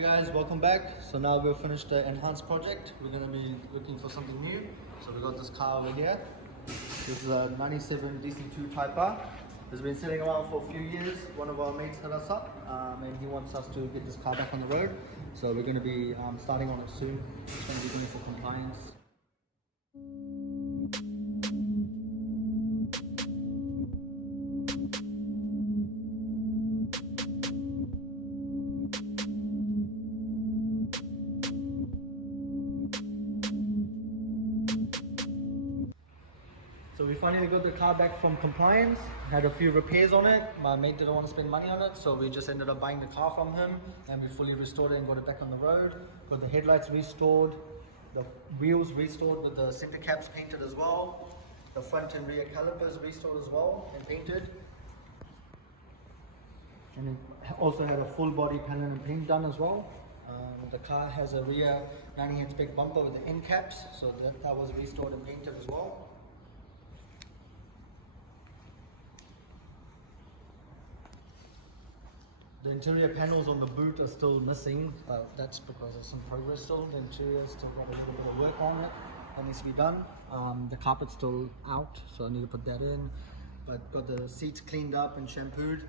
Hey guys, welcome back. So now we've finished the enhanced project. We're going to be looking for something new. So we got this car over here. This is a 97 DC2 Type-R. It's been sitting around for a few years. One of our mates hit us up and he wants us to get this car back on the road. So we're going to be starting on it soon. It's going to be going for compliance. So we finally got the car back from compliance, had a few repairs on it. My mate didn't want to spend money on it, so we just ended up buying the car from him and we fully restored it and got it back on the road. Got the headlights restored, the wheels restored with the center caps painted as well. The front and rear calipers restored as well and painted. And it also had a full body panel and paint done as well. The car has a rear 90-inch spec bumper with the end caps, so that was restored and painted as well. The interior panels on the boot are still missing. That's because of some progress still. The interior still got a little bit of work on it that needs to be done. The carpet's still out, so I need to put that in. But got the seats cleaned up and shampooed.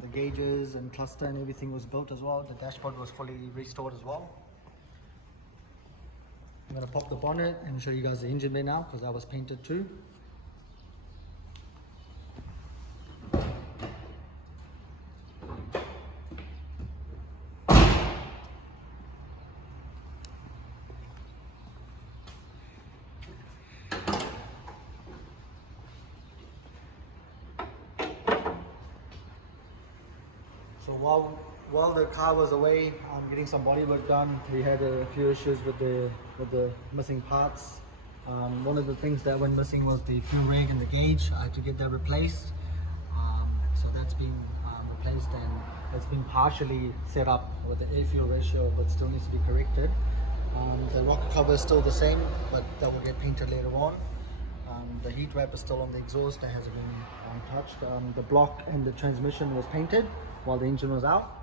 The gauges and cluster and everything was built as well. The dashboard was fully restored as well. I'm going to pop the bonnet and show you guys the engine bay now because that was painted too. So while the car was away, getting some body work done, we had a few issues with the missing parts. One of the things that went missing was the fuel rag and the gauge. I had to get that replaced. So that's been replaced and it's been partially set up with the air-fuel ratio, but still needs to be corrected. The rocker cover is still the same, but that will get painted later on. The heat wrap is still on the exhaust, that hasn't been touched. The block and the transmission was painted while the engine was out.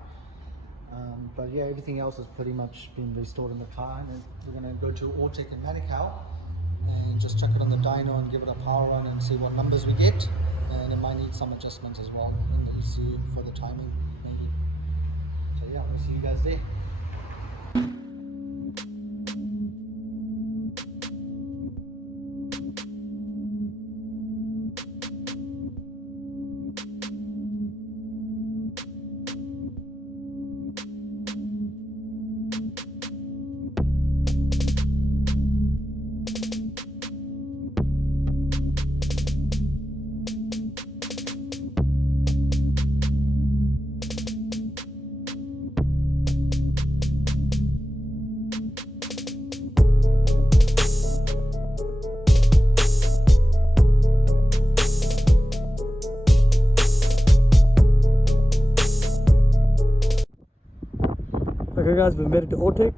But yeah, everything else has pretty much been restored in the car. And we're going to go to Autic and Manicow and just check it on the dyno and give it a power run and see what numbers we get. And it might need some adjustments as well in the ECU for the timing maybe. So yeah, we'll see you guys there. Okay guys, we've made it to Autic.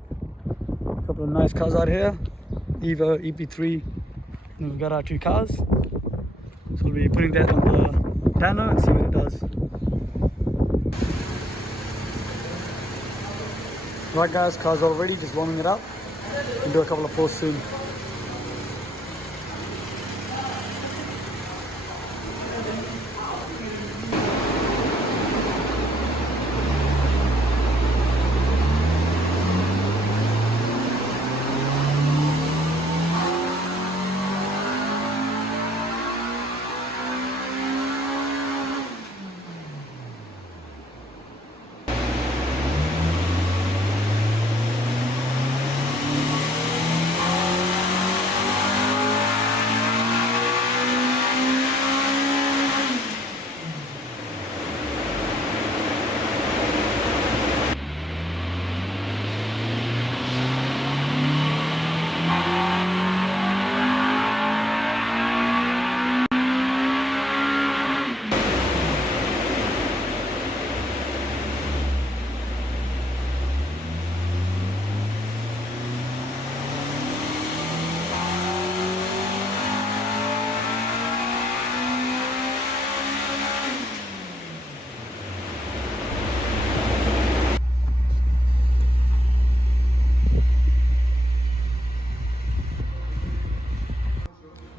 A couple of nice cars out here. Evo, EP3, and we've got our two cars. So we'll be putting that on the dyno and see what it does. Right guys, car's all ready, just warming it up. We'll do a couple of posts soon.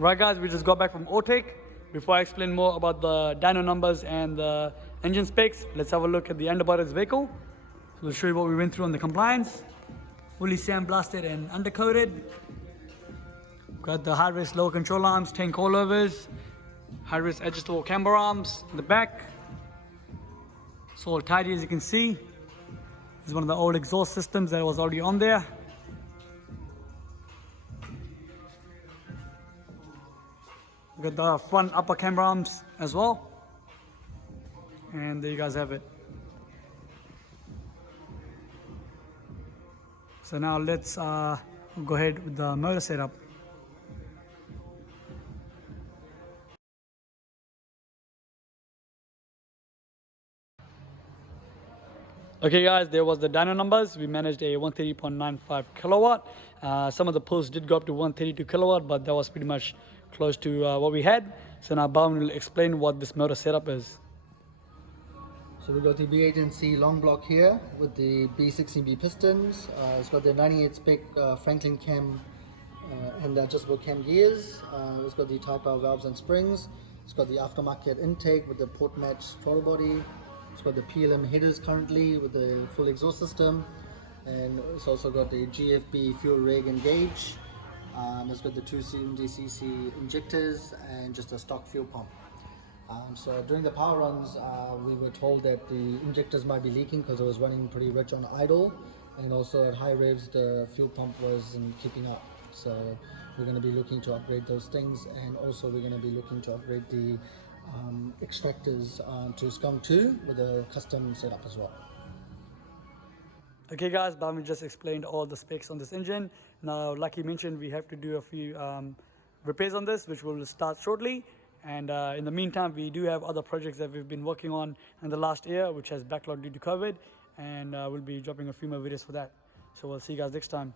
Right guys, we just got back from Autek. Before I explain more about the dyno numbers and the engine specs, let's have a look at the underbody of this vehicle. So we'll show you what we went through on the compliance. Fully sandblasted and undercoated. Got the high res lower control arms, 10 coilovers, high res adjustable camber arms in the back. It's all tidy as you can see. This is one of the old exhaust systems that was already on there. We got the front upper camber arms as well. And there you guys have it. So now let's go ahead with the motor setup. Okay guys, there was the dyno numbers. We managed a 130.95 kilowatt. Some of the pulls did go up to 132 kilowatt, but that was pretty much close to what we had. So now Bhavin will explain what this motor setup is. So we've got the B8 and C long block here with the B16B pistons. It's got the 98 spec Franklin cam and the adjustable cam gears. It's got the Type-R valves and springs. It's got the aftermarket intake with the port match throttle body. It's got the PLM headers currently with the full exhaust system, and it's also got the GFB fuel reg and gauge. It's got the 270cc injectors and just a stock fuel pump. So during the power runs, we were told that the injectors might be leaking because it was running pretty rich on idle, and also at high revs the fuel pump wasn't keeping up. So we're going to be looking to upgrade those things, and also we're going to be looking to upgrade the extractors to Skunk 2 with a custom setup as well. Okay guys, Bhavin just explained all the specs on this engine. Now like he mentioned, we have to do a few repairs on this, which will start shortly. And in the meantime, we do have other projects that we've been working on in the last year, which has backlogged due to COVID, and we'll be dropping a few more videos for that. So we'll see you guys next time.